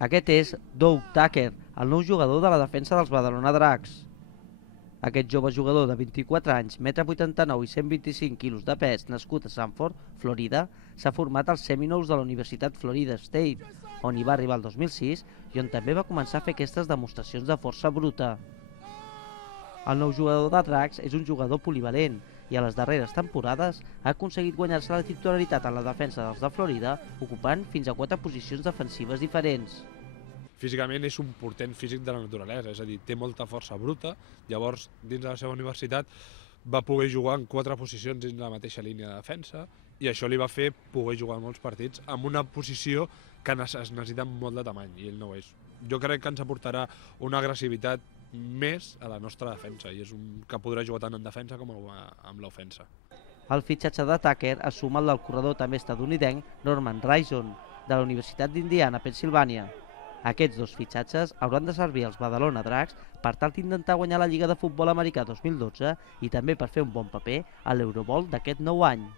Aquest és Doug Tucker, el nou jugador de la defensa dels Badalona Dracs. Aquest jove jugador de 24 anys, 1,89 m i 125 quilos de pes, nascut a Sanford, Florida, s'ha format als Seminoles de la Universitat Florida State, on hi va arribar el 2006 i on també va començar a fer aquestes demostracions de força bruta. El nou jugador de Dracs és un jugador polivalent i a les darreres temporades ha aconseguit guanyar-se la titularitat en la defensa dels de Florida, ocupant fins a 4 posicions defensives diferents. Físicament és un portent físic de la naturalesa, és a dir, té molta força bruta, llavors dins de la seva universitat va poder jugar en 4 posicions dins la mateixa línia de defensa i això li va fer poder jugar en molts partits amb una posició que es necessita molt de tamany i ell no ho és. Jo crec que ens aportarà una agressivitat més a la nostra defensa i és un que podrà jugar tant en defensa com amb l'ofensa. El fitxatge de Tucker es suma al del corredor també estadounidenc Norman Rison, de la Universitat d'Indiana, Pennsilvània. Aquests dos fitxatges hauran de servir als Badalona Dracs per tal d'intentar guanyar la Lliga de Futbol Americà 2012 i també per fer un bon paper a l'Eurobowl d'aquest nou any.